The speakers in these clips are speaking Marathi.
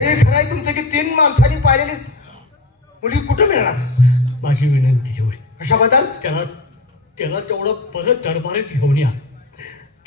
हे खरं आहे तुमचं की तीन माणसांनी पाहिलेली मुली कुठं मिळणार? माझी विनंती तेवढी कशाबद्दल? त्याला त्याला तेवढं परत दरबारीत घेऊन या.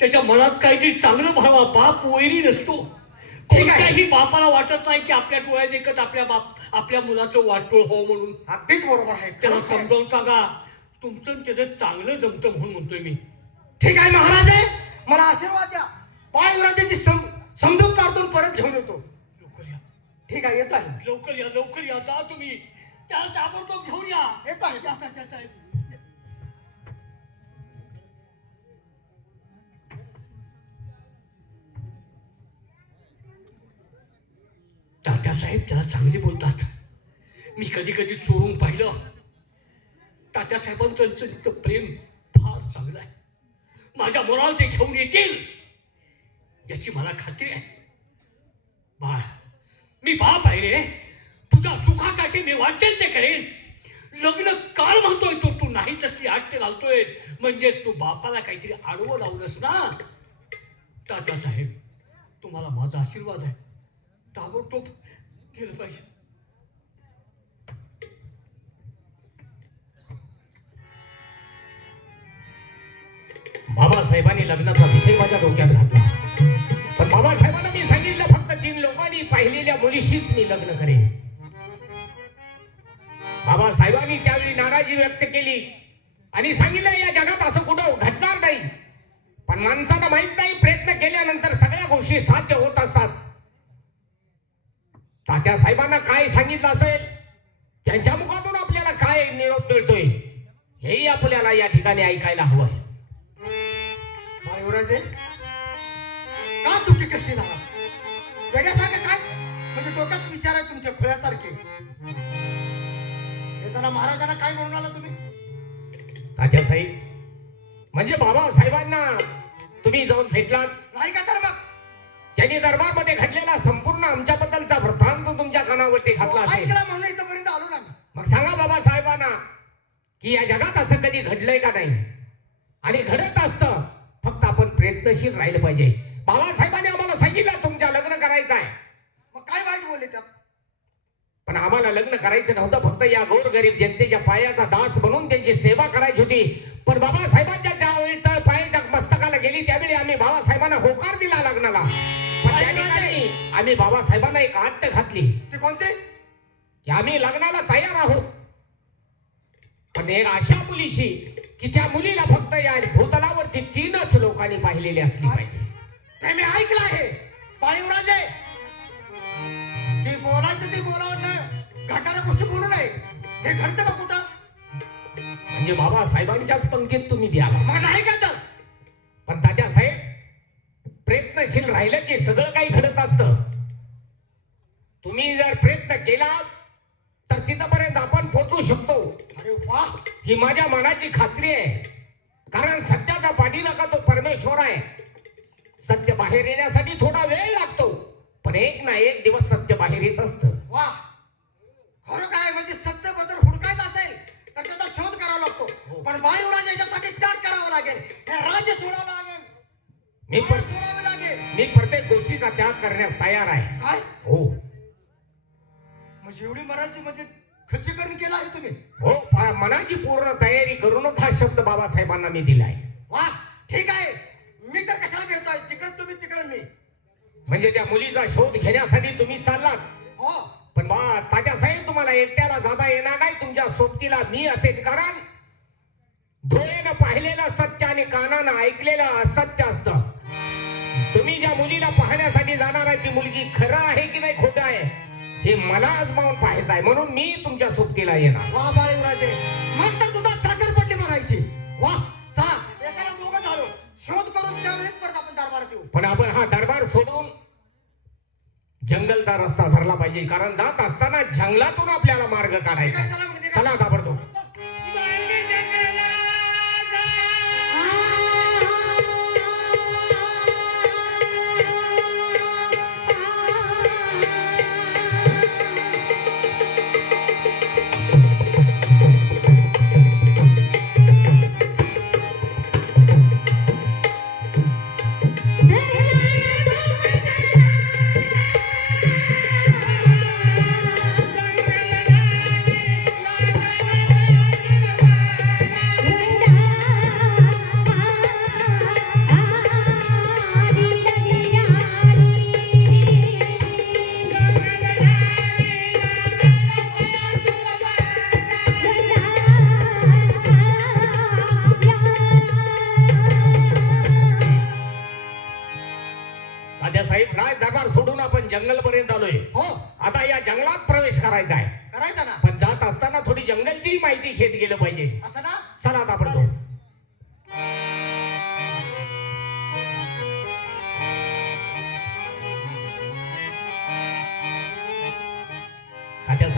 त्याच्या मनात काहीतरी चांगलं व्हावा बाप वैरी नसतो. ठीक आहे. कोणत्याही बापाला वाटत नाही की आपल्या डोळ्यात देखत आपल्या बाप आपल्या मुलाचं वाटोळ हो म्हणून. अगदीच बरोबर आहे. त्याला खरंच आहे. समजावून सांगा तुमचं आणि त्याचं चांगलं जमतं म्हणून म्हणतोय मी. ठीक आहे महाराज आहे. मला आशीर्वाद द्या. पायवराजाची सम समजूत काढतो आणि परत घेऊन येतो. ठीक आहे येतो आहे. लवकर या लवकर या जा तुम्ही. त्याला ताबडतोब घेऊन या. येतो आहे. या, तात्या साहेब. त्याला चांगले बोलतात. मी कधी कधी चोरून पाहिलं. तात्यासाहेबांचं इतकं प्रेम फार चांगलं आहे. माझ्या मुलाला ते घेऊन येतील. याची मला खात्री आहे. बाळ मी बाप आहे रे. तुझ्या सुखासाठी मी वाटेल ते करेन. लग्न काल म्हणतोय तो तू नाही तसली आट्य घालतोयस. म्हणजेच तू बापाला काहीतरी आडवं लावलंस ना. तात्या साहेब तुम्हाला माझा आशीर्वाद आहे. ताबडतोब केलं पाहिजे. बाबासाहेबांनी लग्नाचा विषय माझ्या डोक्यात घातला. पण बाबासाहेबांना मी तीन लोकांनी पाहिलेल्या मुलीशीच मी लग्न करेन. बाबासाहेबांनी त्यावेळी नाराजी व्यक्त केली. आणि सांगितलं या जगात असं कुठं घडणार नाही. पण माणसाला माहीत नाही प्रयत्न केल्यानंतर सगळ्या गोष्टी साध्य होत असतात. तात्या साहेबांना काय सांगितलं असेल? त्यांच्या मुखातून आपल्याला काय निरोप मिळतोय? हेही आपल्याला या ठिकाणी ऐकायला हवं आहे का दुःखी कशी झाला वेड्यासारखं काय? म्हणजे डोक्यात विचार आहे तुमच्या खुळ्यासारखे. येताना महाराजांना काय म्हणून आला तुम्ही? तात्यासाहेब म्हणजे बाबासाहेबांना तुम्ही जाऊन भेटलात? नाही का तर मग? त्यांनी दरबारमध्ये घडलेला संपूर्ण आमच्याबद्दलचा वृत्तांत तुमच्या कानावरती घातला असेल. ऐकला म्हणून इथपर्यंत आलो ना. मग सांगा बाबासाहेबांना की या जगात असं कधी घडलंय का नाही? आणि घडत असतं फक्त आपण प्रयत्नशील राहिलं पाहिजे. बाबासाहेबांनी आम्हाला सांगितलं तुमच्या लग्न करायचं आहे. मग काय वाईट बोलले त्यात? पण आम्हाला लग्न करायचं नव्हतं फक्त या गोरगरीब जनतेच्या पायाचा दास बनून त्यांची सेवा करायची होती. पण बाबासाहेबांच्या ज्यावेळी तर पायाच्या मस्तकाला गेली त्यावेळी आम्ही बाबासाहेबांना होकार दिला लग्नाला. पण त्या ठिकाणी आम्ही बाबासाहेबांना एक आट घातली. ते कोणते? की आम्ही लग्नाला तयार आहोत. पण एक अशा मुलीशी की त्या मुलीला फक्त या भूतलावरती तीनच लोकांनी पाहिलेली असली पाहिजे. ते मी ऐकलं आहे. पाळीवराज आहे जे बोलायचं ते बोलावं ना घटाला गोष्टी बोलू नये. हे घडतं का कुठं? म्हणजे बाबासाहेबांच्याच पंक्तीत तुम्ही द्याला मग नाही का तर? पण तात्यासाहेब प्रयत्नशील राहिलं की सगळं काही घडत असतं. तुम्ही जर प्रयत्न केला तर तिथपर्यंत आपण पोहोचू शकतो. अरे वा! ही माझ्या मनाची खात्री आहे. कारण सत्याचा पाठीराखा तो परमेश्वर आहे. सत्य बाहेर येण्यासाठी थोडा वेळ लागतो. पण एक ना एक दिवस सत्य बाहेर येत असतं. वा. खरं काय म्हणजे सत्य बदल हुडकायचं असेल तर त्याचा शोध करावा लागतो. हो. पण वायुराज याच्यासाठी त्याग करावा लागेल. राज्य सोडावं लागेल. मी पण सोडावे लागेल. मी प्रत्येक गोष्टीचा त्याग करण्यास तयार आहे. काय? हो. म्हणजे एवढी मराठी म्हणजे खच्चीकरण केलं आहे तुम्ही. हो मनाची पूर्ण तयारी करूनच हा शब्द बाबासाहेबांना मी दिलाय. वा ठीक आहे मी तर कशाला भेटतोय तिकडे तुम्ही तिकडे मी. म्हणजे त्या मुलीचा शोध घेण्यासाठी तुम्ही चाललात? हो. पण बा तात्यासाहेब तुम्हाला एकट्याला जाता येणार नाही तुमच्या सोबतीला मी असेल कारण? डोळ्यानं पाहिलेलं सत्य आणि कानानं ऐकलेलं असत्य असतं. तुम्ही ज्या मुलीला पाहण्यासाठी जाणार आहे ती मुलगी खरं आहे की नाही खोटं आहे हे मला आजमावून पाहायचं आहे. म्हणून मी तुमच्या सोबतीला येणार. वा बाळीवराजे मग तर दुधात साखर पडली म्हणायची. वा चला. पण आपण हा दरबार सोडून जंगलचा रस्ता धरला पाहिजे. कारण जात असताना जंगलातून आपल्याला मार्ग काढायचा. चला ताबडतोब.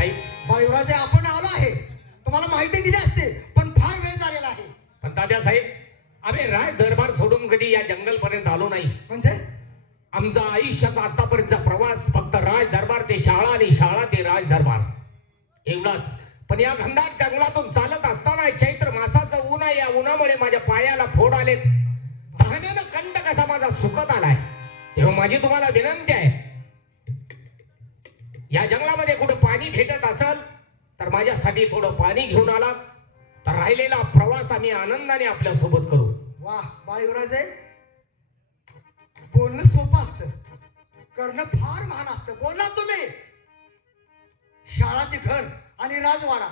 साहेब बाळयुवराजे आपण आलो आहे. तुम्हाला माहिती दिली असते पण फार वेळ झालेला आहे. पण तात्या साहेब आम्ही राज दरबार सोडून कधी या जंगल पर्यंत आलो नाही. म्हणजे? आमचा आयुष्याचा आतापर्यंतचा प्रवास फक्त राज दरबार ते शाळा आणि शाळा ते राज दरबार. एवढाच. पण या घनदाट जंगलातून चालत असताना चैत्र मासाचं ऊन आहे. या उन्हामुळे माझ्या पायाला फोड आले तहाण्यानं कंड कसा माझा सुकत आलाय. तेव्हा माझी तुम्हाला विनंती आहे या जंगलामध्ये कुठं पाणी भेटत असेल तर माझ्यासाठी थोडं पाणी घेऊन आला. तर राहिलेला प्रवास आम्ही आनंदाने आपल्यासोबत करू. वा बाळयुवराजे बोलणं सोपं असतं. करणं फार महान असतं. बोलला तुम्ही. शाळा ते घर आणि राजवाडा.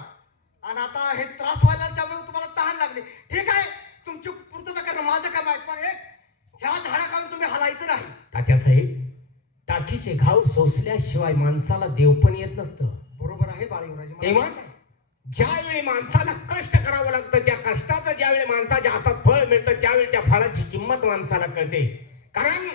आणि आता हे त्रास व्हायला त्यामुळे तुम्हाला तहान लागली. ठीक आहे तुमची पूर्तता करणं माझं काम आहे पण ह्या झाडाखालून तुम्ही हलायचं नाही. तात्यासाहेब टाकीचे घाव सोसल्याशिवाय माणसाला देव पण येत नसतं. बरोबर आहे तेव्हा. ज्यावेळी माणसाला कष्ट करावं लागतं त्या कष्टाचं ज्यावेळी माणसाच्या हातात फळ मिळतं त्यावेळी त्या फळाची किंमत माणसाला कळते. कारण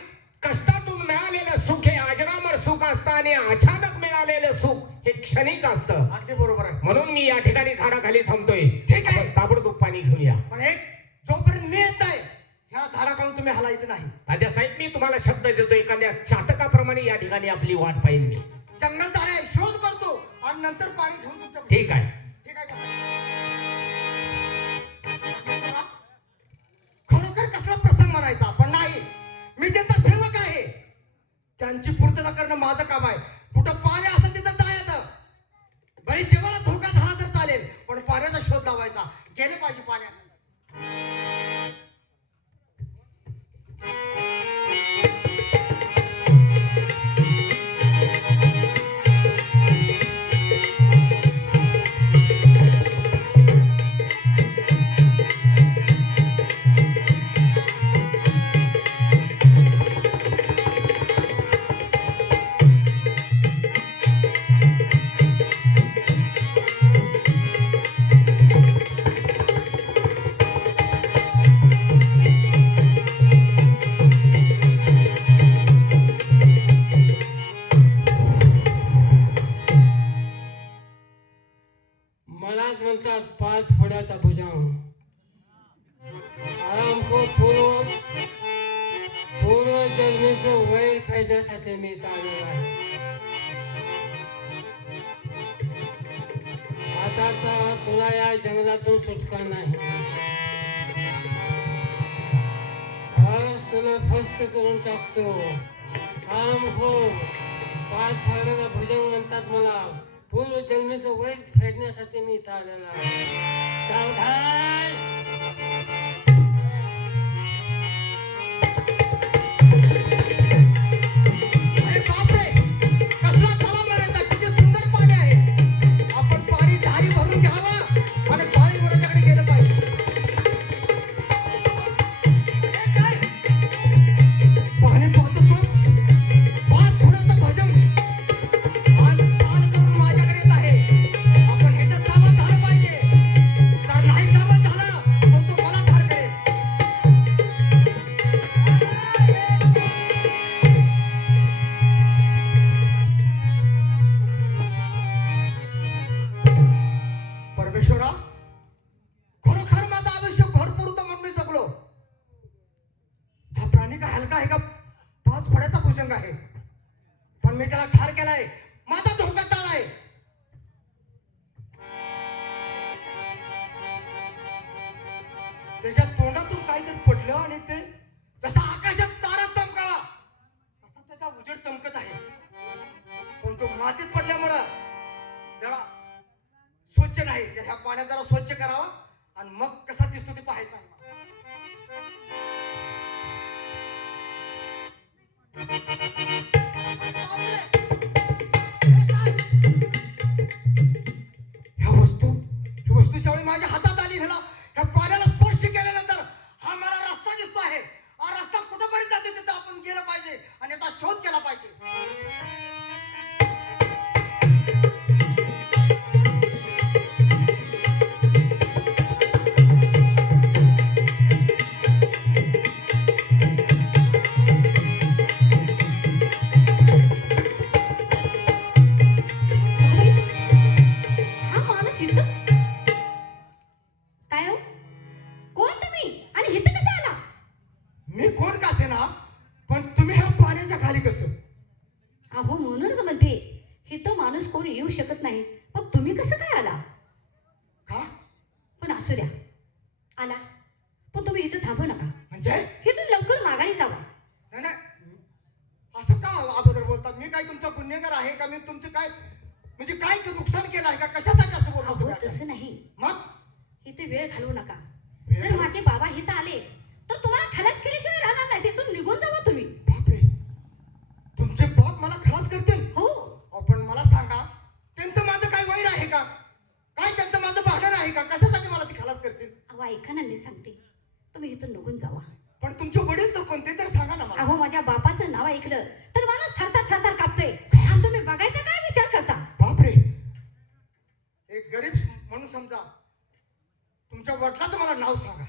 कष्टातून मिळालेलं सुख हे अजरामर सुख असतं आणि अचानक मिळालेलं सुख हे क्षणिक असतं. अगदी बरोबर आहे. म्हणून मी या ठिकाणी झाडाखाली थांबतोय. ठीक आहे. ताबडतोब पाणी घेऊन या. पण एक जोपर्यंत मी येत आहे झाडाखालून तुम्ही हलायचं नाही. तात्यासाहेब मी तुम्हाला शब्द देतो एखाद्या चातकाप्रमाणे या ठिकाणी आपली वाट पाहिन मी जंगल झाडे शोध करतो आणि नंतर पाणी घेऊन ठीक आहे. ठीक आहे? खरोखर कसला प्रसंग म्हणायचा? पण नाही. मी त्यांचा सेवक आहे. त्यांची पूर्तता करणं माझं काम आहे. कुठं पाणी असेल तिथं जायचं. बरी जीवाला धोका झाला तर चालेल पण पाण्याचा शोध लावायचा. गेले पाहिजे पाण्यात. वैर फेडण्यासाठी मी इथं आलेला आहे. सावधान स्वच्छ नाही. तर ह्या पाण्यात जरा स्वच्छ करावा. आणि मग कसा दिसतो ते पाहायचा ह्या वस्तू ही वस्तू ज्यावेळी माझ्या हातात आली ना ह्या पाण्याला स्पर्श केल्यानंतर हा मला रस्ता दिसतो आहे. हा रस्ता कुठंपर्यंत जाते तिथं आपण गेलं पाहिजे. आणि याचा शोध केला पाहिजे. वेळ घालवू नका. जर माझे बाबा इथं आले तर तुम्हाला खलास केल्याशिवाय राहणार नाही. तिथून निघून जावा तुम्ही. बापरे. तुमचे बाप मला खलास करतील? हो. अहो, पण मला सांगा त्यांचं माझं काय वैर आहे का? काय त्यांचं माझं भांडण आहे का? कशासाठी मला ती खलास करतील? अहो ऐका ना मी सांगते. तुम्ही इथून निघून जावा. पण तुमचे वडील तर कोणते? तर सांगा ना मला. अहो माझ्या बापाचं नाव ऐकलं तुमच्या वडिलाचं मला नाव सांगा.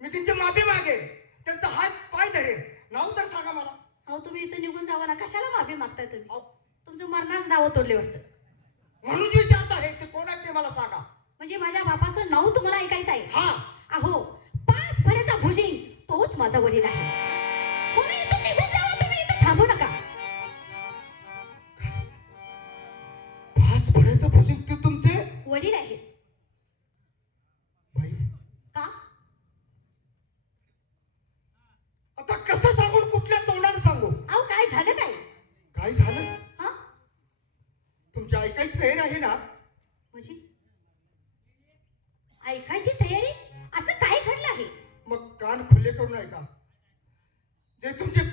मी त्यांची माफी मागेन. त्यांचा हात पाय धरेन. नाव तर सांगा मला. अहो तुम्ही इथं निघून जावा ना. कशाला माफी मागताय तुम्ही? अहो, तुमचं मरणाच नाव तोडले वाटतं. म्हणूनच विचारत आहे ते कोण आहे ते मला सांगा. म्हणजे माझ्या बापाचं नाव तुम्हाला ऐकायचं आहे? हा. अहो पाच फड्याचा भुजिंग तोच माझा वडील आहे. म्हणून इथून निघून जावा तुम्ही इथं थांबू नका. तयारी आहे ना? म्हणजे ऐकायची तयारी? असं काय घडलं आहे? मग कान खुले करून ऐका जे तुमचे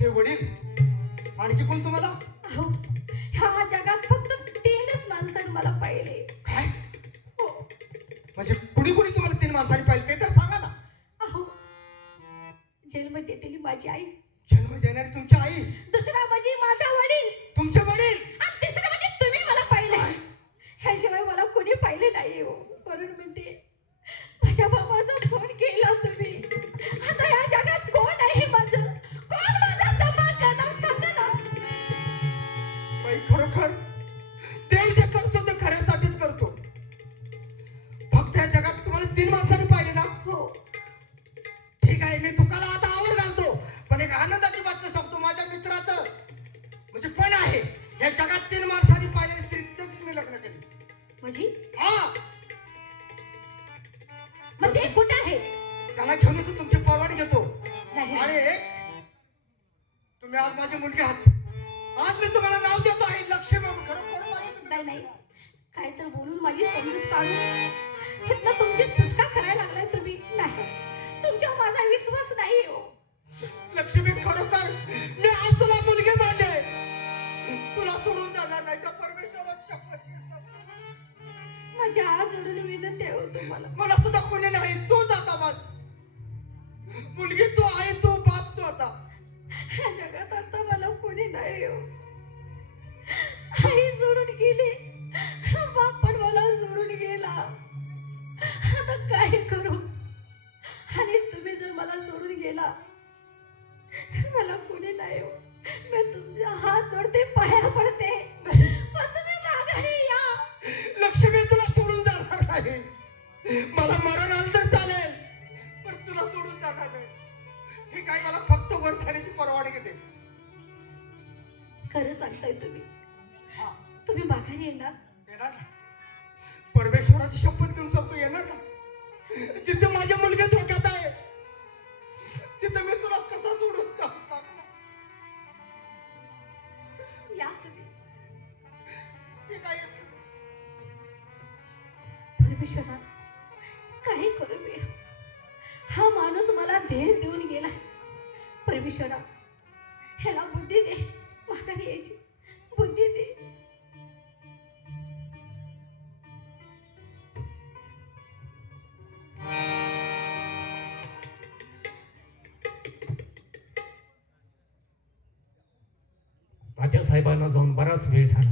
ते वडील. आणखी कोण तुम्हाला? अहो ह्या जगात फक्त तीनच माणसांनी मला पाहिले. काय? हो. म्हणजे कुणी कुणी तुम्हाला तीन माणसांनी पाहिजे ते तर सांगा ना. अहो जन्म देतेली माझी आई. जन्म देणारी तुमची आई. दुसरा म्हणजे माझा वडील. तुमचे वडील. आणि तिसरं म्हणजे तुम्ही मला पाहिले. ह्याशिवाय मला कोणी पाहिले नाही हो. म्हणून म्हणते तीन माणसांनी पाहिले ना? हो. ठीक आहे मी दुःखाला आता आवर घालतो. पण एक आनंदाची बातमी सांगतो माझ्या मित्राचं. म्हणजे पण आहे. या जगात तीन माणसांनी पाहिलेली स्त्रीचंच मी लग्न केलं. म्हणजे? हा. मग ते कुठं आहे? त्याला घेऊन येतो तुमची परवानगी घेतो. नाही. आणि एक तुम्ही आज माझी मुलगी आहात. आज मी तुम्हाला नाव देतो आहे लक्ष्मी खरोखर माझी तुम्ही- नाही नाही. काय तर बोलून माझी समजूत काढून. इथनं तुमची सुटका करायला लागलाय तुम्ही. नाही तुमच्यावर माझा विश्वास नाही हो. लक्ष्मी खरोखर मी आज तुला मुलगी मांडे तुला सोडून जाणार नाही तर परमेश्वराची शपथ. माझ्या आज जोडून विनंती आहे हो तुम्हाला. मला सुद्धा कोणी नाही तूच आता माझ मुलगी तू आहे तू बाप तू आता. ह्या जगात आता मला कोणी नाही हो. आई सोडून गेली. बाप पण मला सोडून गेला. आता काय करू? आणि तुम्ही जर मला सोडून गेला मला कोणी नाही हो. मी तुमच्या हात जोडते पाया पडते. पण तुम्ही माघारी या. लक्ष्मी तुला सोडून जाणार नाही. मला मरण आलं तर चालेल पण तुला सोडून जाणार नाही. हे काय मला फक्त वर जाण्याची परवानगी दे. खरं सांगताय तुम्ही. हा, तुम्ही माघारी येणार? येणार? परमेश्वराची शपथ घेऊन जिथे माझ्या मुलगे धोक्यात आहे तिथे मी तुला कसा सोडून का काही करू मी हा माणूस मला धेर देऊन गेला परमेश्वरा ह्याला बुद्धी दे. माघारी यायची. बुद्धी दे. तात्या साहेबांना जाऊन बराच वेळ झाला.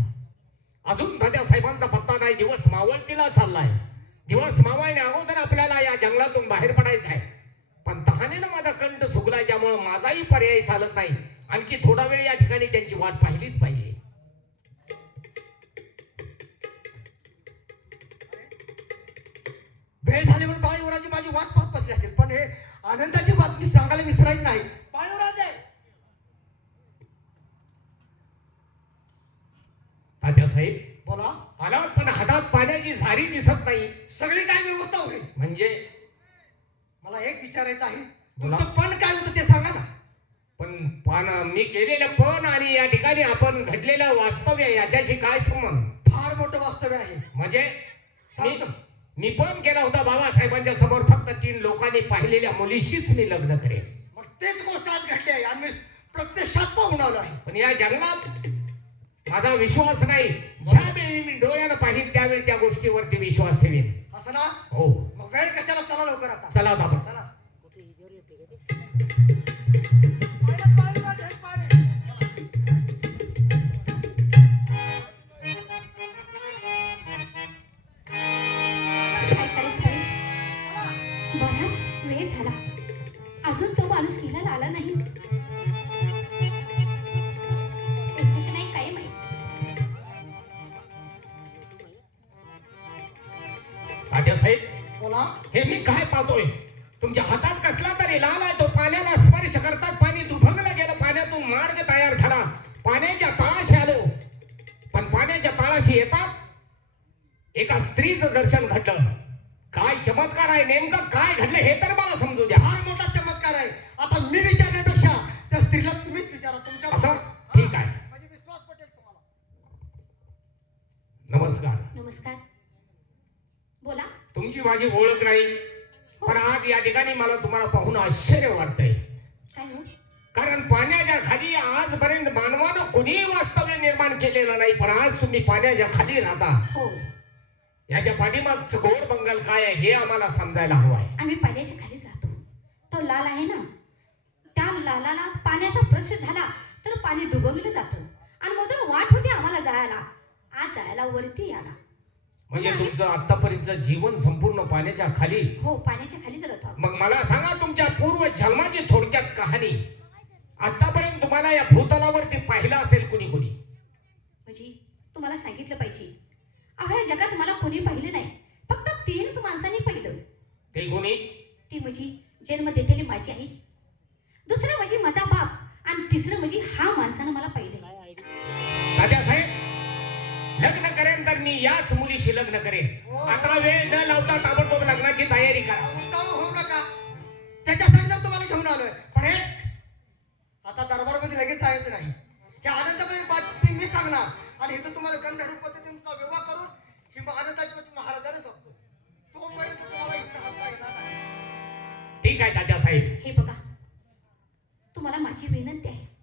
अजून तात्या साहेबांचा पत्ता नाही. दिवस मावळतीला चाललाय. दिवस मावळण्या अगोदर आपल्याला या जंगलातून बाहेर पडायचं आहे. पण तहानेनं माझा कंठ सुकलाय त्यामुळे माझाही पर्याय चालत नाही. आणखी थोडा वेळ या ठिकाणी त्यांची वाट पाहिलीच पाहिजे. पाळीवराची माझी वाट पाहत बसली असेल पण हे आनंदाची बातमी सांगायला विसरायची नाही. पाळीवराज आहे तात्या साहेब बोला. आला पण हातात पाण्याची झारी दिसत नाही. सगळी काय व्यवस्था होईल? म्हणजे? मला एक विचारायचं आहे. बोला. तुमचं पण काय होतं ते सांगा ना. पण पण मी केलेलं पण आणि या ठिकाणी आपण घडलेलं वास्तव्य याच्याशी काय संबंध? फार मोठं वास्तव्य आहे. म्हणजे? मी सांगतो. मी पण केला होता बाबासाहेबांच्या समोर फक्त तीन लोकांनी पाहिलेल्या मुलीशीच मी लग्न करेन. मग तेच गोष्ट आज घडली आहे. मी प्रत्यक्षात पाहून आलो आहे. पण या जंगलात माझा विश्वास नाही. ज्यावेळी मी डोळ्यानं पाहिजे त्यावेळी त्या गोष्टीवरती विश्वास ठेवीन. असं ना? हो. मग वेळ कशाला चला लवकर आता. चला आता आपण. चला. माणूस घ्यायला आला नाही. साहेब बोला. हे मी काय पाहतोय? तुमच्या हातात कसला तरी लाल आहे तो पाण्याला स्पर्श करतात पाणी दुभंगलं गेलं पाण्यातून मार्ग तयार झाला. पाण्याच्या तळाशी आलो. पण पाण्याच्या तळाशी येतात एका स्त्रीचं दर्शन घडलं. काय चमत्कार आहे नेमकं काय घडलं हे तर मला समजू द्या. फार मोठा मी विचारण्यापेक्षा त्या स्त्रीला तुम्हीच विचारा तुमच्या असं? ठीक आहे. म्हणजे विश्वास पटेल तुम्हाला. नमस्कार. नमस्कार. बोला. तुमची माझी ओळख नाही पण आज या ठिकाणी मला तुम्हाला पाहून आश्चर्य वाटतंय. हो? कारण पाण्याच्या खाली आजपर्यंत मानवानं कोणीही वास्तव्य निर्माण केलेलं नाही पण आज तुम्ही पाण्याच्या खाली राहता. हो. याच्या पाठीमागचं गोड बंगाल काय आहे हे आम्हाला समजायला हवं आहे. आम्ही पाण्याच्या खालीच राहतो. तो लाल आहे ना? लालाला पाण्याचा प्रश्न झाला तर पाणी दुबवलं जातं. आणि मधून वाट होती आम्हाला जायला. आज जायला वरती याला म्हणजे तुमचं आतापर्यंत जीवन संपूर्ण पाण्याच्या खाली? हो पाण्याच्या खालीच राहतो. मग मला सांगा तुमच्या पूर्व जन्माची थोडक्यात कहाणी. आतापर्यंत तुम्हाला या भूतलावरती पाहिलं असेल कुणी कुणी? म्हणजे तुम्हाला सांगितलं पाहिजे. अहो या जगात मला कोणी पाहिलं नाही. फक्त तीनच माणसांनी पाहिलं. ते कोणी? ती म्हणजे जन्म देतेली माझी आई. दुसरं म्हणजे माझा बाप आणि तिसरं म्हणजे हा माणसानं मला पाहिलं. लग्न करेन तर मी याच मुलीशी लग्न करेन. आता वेळ न लावता ताबडतोब लग्नाची तयारी करा. उतावळ होऊ नका. त्याच्यासाठी तर तुम्हाला घेऊन आलोय. पण हे आता दरबारमध्ये लगेच जायचं नाही. हे आनंदामध्ये बातमी मी सांगणार. आणि इथं तुम्हाला गंधर्व पद्धतीने तुमचा विवाह करून ही आनंदाची बातमी महाराजाने सांगतो तोपर्यंत तुम्हाला इथं हात येणार. नाही ठीक आहे तात्या साहेब. हे बघा तुम्हाला माझी विनंती आहे.